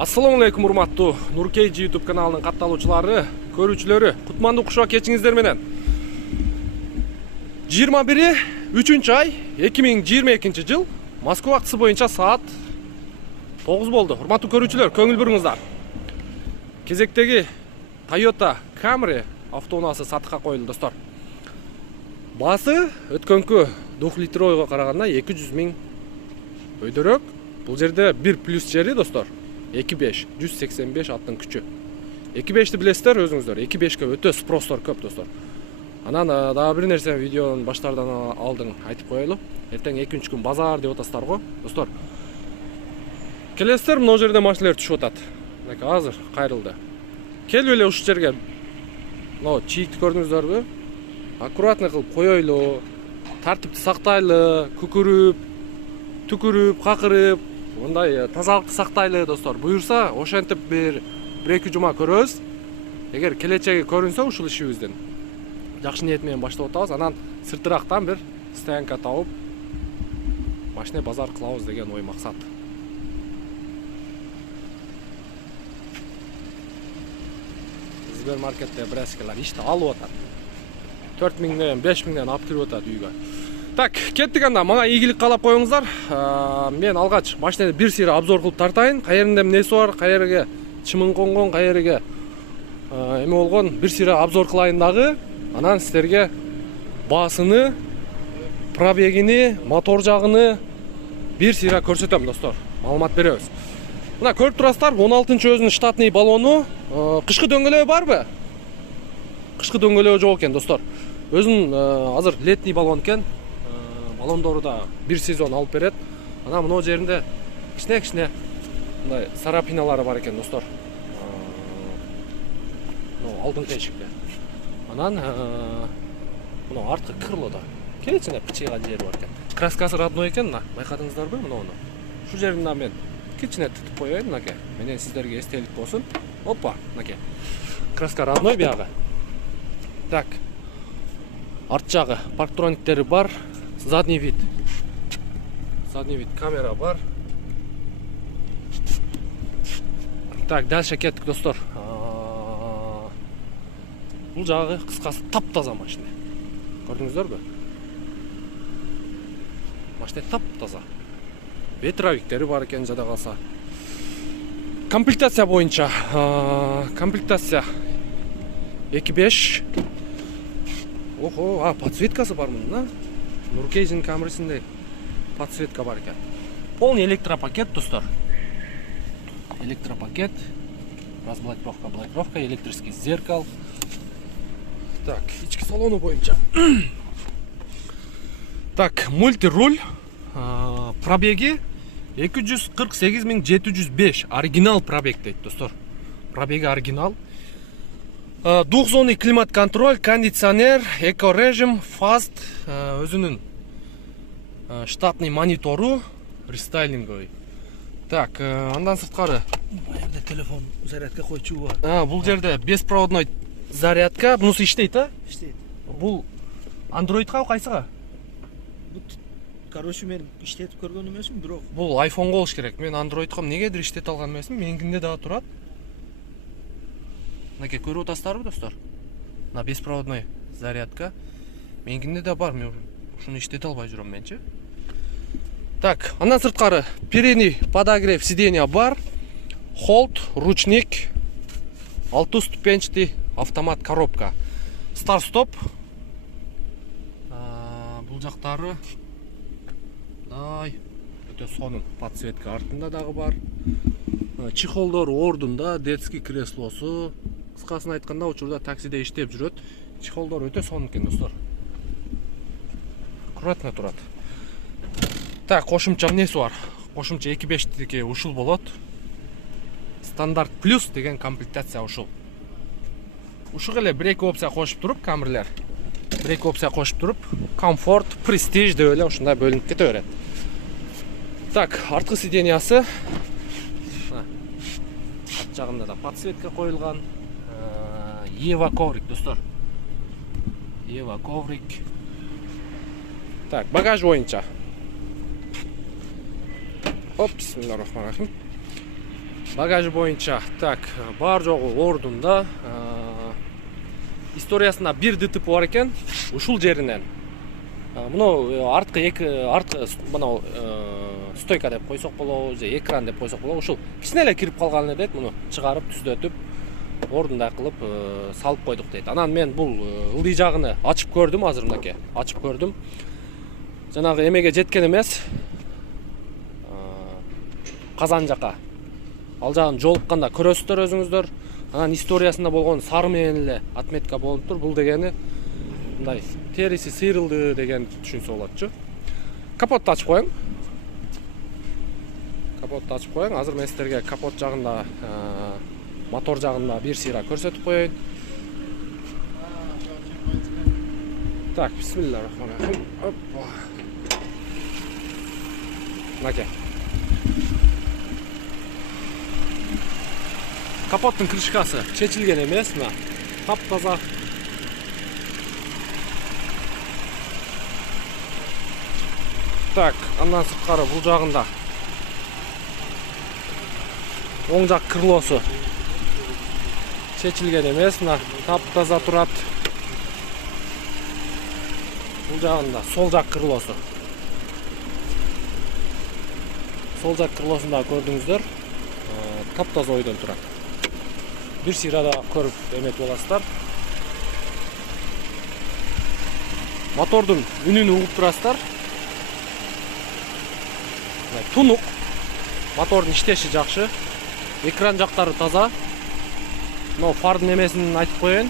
Ассаламу алейкум урматтуу Нуркейджи YouTube каналынын катталуучулары, көрүүчүлөрү, кутмандуу кушак кечиңиздер менен. 21-3-ай 2022 жыл Москва убактысы боюнча саат 9 болду. Урматтуу көрүүчүлөр, көңүл буруңуздар. Кезектеги Toyota Camry автоунаасы сатыкка коюлду, достор. Баасы өткөнкү 2 литровойго караганда 200 000 өйдөрөөк. Бул жерде 1 плюс жери, достор. 2.5, 185 аттын күчү. 2.5'ти билесиздер өзүңүздөр. 2.5ке өтө спростор көп, достор. Анан дагы бир нерсе видеонун баштардан алдың айтып коелу. Эртең 2-3 күн базар деп атасыздар го, достор. Келесиздер, мына жерде машиналар түшүп атат. Мына азыр кайрылды. Келип эле ушул жерге мына чийикти көрдүңүздөрбү? Аккуратный кылып коёйлу, тартипти сактайлы, түкүрүп, какырып, мындай тазалыкты сактайлы, достор. Буюрса, ошентип бир 1-2 жума көрөбүз. Эгер келечеги көрүнсө ушул ишибиздин жакшы ниет менен баштап атабыз. Анан сыртырактан бир стоянка табып, машина базар кылабыз деген ой максат. Супермаркетте брескелер ишти алып атат. 4 миңден, 5 миңден алып кирип атат үйгө. Так, кеттик анда. Мага ийгилик каалап коюңуздар. Мен алгач машинаны бир сыйра обзор кылып тартайын. Каеринде эмнеси бар, каерге чымын конгон, каерге эме болгон, бир сыйра обзор кылайын дагы. Анан силерге баасыны, пробегини, мотор жагыны бир сыйра көрсөтөм, достор. Маалымат беребиз. Мына көрүп турасыздар, 16-чы өзүнүн штатный баллону. Кышкы дөңгөлөгү барбы? Кышкы дөңгөлөгү жок экен, достор. Өзүн азыр летний баллон экен. Баллондору да бир сезон алып берет. Анан мына жеринде кичине мындай сарапиналары бар экен, достор. Мына алдыңкы эшикте. Анан мына арткы крылода кечине пычыйган жери бар экен. Краскасы родной экен, мына байкадыңыздарбы муну? Ушул жерин да мен кичине тытып коеюн, мынакей. Менен сиздерге эстелик болсун. Опа, мынакей. Краска родной биягы. Так. Арт жагы парктрониктери бар. Задний вид камера бар. Так, дальше кеттик, достор. Бул жагы кыскасы таптаза машина. Көрдүңүздөрбү? Машина таптаза. Ветровиктери бар экен жада калса. Комплектация боюнча, комплектация 2.5. Охо, подсветкасы бар мында. Нуркейджин Камрисинде подсветка бар экен. Полный электропакет, достор. Электропакет. Разблокировка, электрический зеркал. Так, ички салону боюнча. Так, мультируль. Пробеги 248 705. Оригинал пробег дейт, достор. Пробеги оригинал. Двухзонный климат-контроль, кондиционер, эко-режим, фаст, өзүнүн штатный монитору, рестайлинговый. Так, андан сырткары. Бул жерде телефон зарядка койчу бар. Бул жерде беспроводной зарядка, бунусу иштейт, а? Иштейт. Бул Androidга кайсыга? Короче, мен иштетип көргөн эмесмин, бирок бул iPhone болуш керек. Мен Androidга эмнегедир иштете алган эмесмин. Меникинде дагы турат. Мынакей көрүп атасыздарбы, достор? На беспроводной зарядка. Меникинде да бар, мен ушуну иштете албай жүрөм менчи. Так, андан сырткары передний подогрев сиденья бар. Холд, ручник, 6-ступенчатый автомат коробка. Старт-стоп. Бул жактары өтө сонун. Подсветка артында дагы бар. Чехолдору ордунда, детский креслосу. Кыскасын айтканда, учурда таксиде иштеп жүрөт. Чехолдор өтө сонун экен, достор. Аккуратно турат. Так, кошумча эмнеси бар? Кошумча 2.5-тики ушул болот. Стандарт плюс деген комплектация ушул. Ушул эле 1-2 опция кошуп туруп, камерлер. 1-2 опция кошуп туруп, комфорт, престиж деп эле ушундай бөлүнүп кете берет. Так, арткы сиденьясы. Арт жагында да подсветка коюлган. Ева коврик, достор. Ева коврик. Так, багаж боюнча. Оп, бисмиллахиррахманиррахим. Багажы боюнча, так, бар жогу ордунда. Историясында бир ДТП бар экен, ушул жеринен. Мына арткы мына стойка деп койсок болобу, же экран деп койсок болобу, ушул кичине эле кирип калган эле дейт. Муну чыгарып, түзөтүп, ордундай кылып салып койдук дейт. Анан мен бул ылдый жагын ачып көрдүм, азыр мынакей, ачып көрдүм. Жанагы эмеге жеткен эмес. Казан жака. Ал жагын жолукканда көрөсүздөр өзүңүздөр. Анан историясында болгон сары менен эле отметка болуп тур. Бул дегени мындай териси сыйрылды деген түшүнсө болотчу. Капотту ачып коеюң. Капотту ачып коеюң. Азыр мен силерге капот жагында, мотор жагында бир сыйра көрсөтүп коеюн. Так, бисмиллахиррахманиррахим. Опа. Мынакей. Капоттун крышкасы чечилген эмес, мына таптаза. Так, андан сырткары бул жагында оң жак крылосу чечилген эмес, мына таптаза турат. Бул жагында сол жак крылосу. Сол жак крылосунда көрдүңүздөр, таптаза ойдон турат. Бир сыйрада көрүп эметип аласыздар. Мотордун үнүн угуп турасыздар. Тунук. Мотордун иштеши жакшы. Экран жактары таза. Мына фардын эмесин айтып коеюн.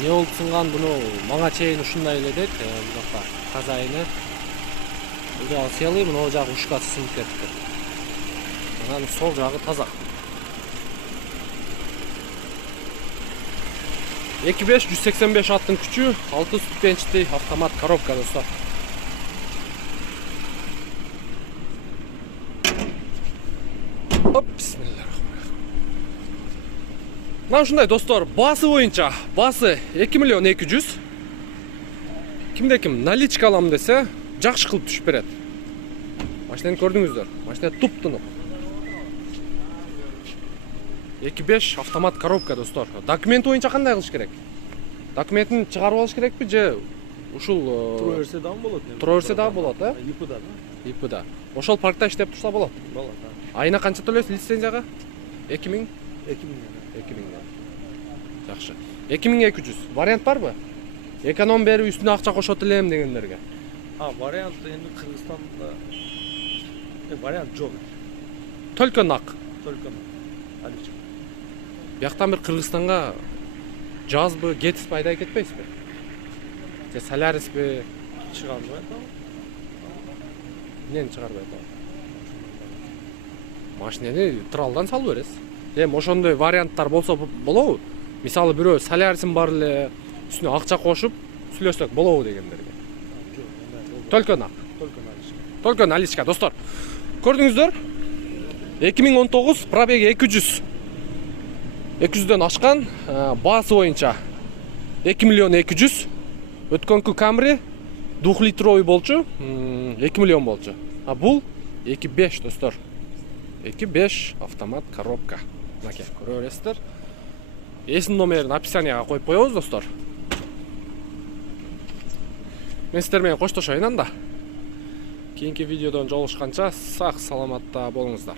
Не болуп сынган, буну мага чейин ушундай эле дейт. Бул жакта хозяйыны. Бул жагы целый, мына жагы ушкасы сынып кетти. Анан сол жагы таза. 2.5 185 аттын күчү, 6 ступенчатый автомат коробка достор. Оп, бисмиллахиррахманиррахим. Мына ушундай достор, басы боюнча, басы 2 миллион 200. Кимде ким наличка алам десе, жакшы кылып түшүп берет. Машинени көрдүңүздөр. Машина туп-тунук. 2.5 автомат коробка достор. Документ боюнча кандай кылыш керек? Документин чыгарып алыш керекпи же ушул Тура берсе дагы болот. Тура берсе дагы болот, а? ИПда да. ИПда. Ошол паркта иштеп турса болот. Болот. Айына канча төлөйсүз лицензияга? 2000? 2000. Жакшы. 2200. Вариант барбы? Эконом берип үстүнө акча кошот элем дегендерге. Вариант эми Кыргызстанда вариант жок. Только нак. Только алич. Бияктан бир Кыргызстанга жазбы, кетиспи, айдай кетпейсизби? Же Солярисби чыгарбайт ал. Эмнени чыгарбайт ал? Машинени тралдан салып бересиз. Эми ошондой варианттар болсо болобу? Мисалы бирөө Солярисин бар эле, үстүнө акча кошуп сүйлөшсөк болобу дегендерге. Только нак. Только наличка достор. Көрдүңүздөр? 2019 пробеги 200. 200дөн ашкан, баасы боюнча 2 миллион 200. Өткөнкү Camry 2 литровый болчу, 2 миллион болчу. А бул 2.5 достор. 2.5 автомат коробка. Мынакей, көрө бересиздер. Эсин номерин описанияга коюп коебуз достор. Мен сиздер менен коштошоюн анда. Кийинки видеодон жолугушканча сак саламатта болуңуздар.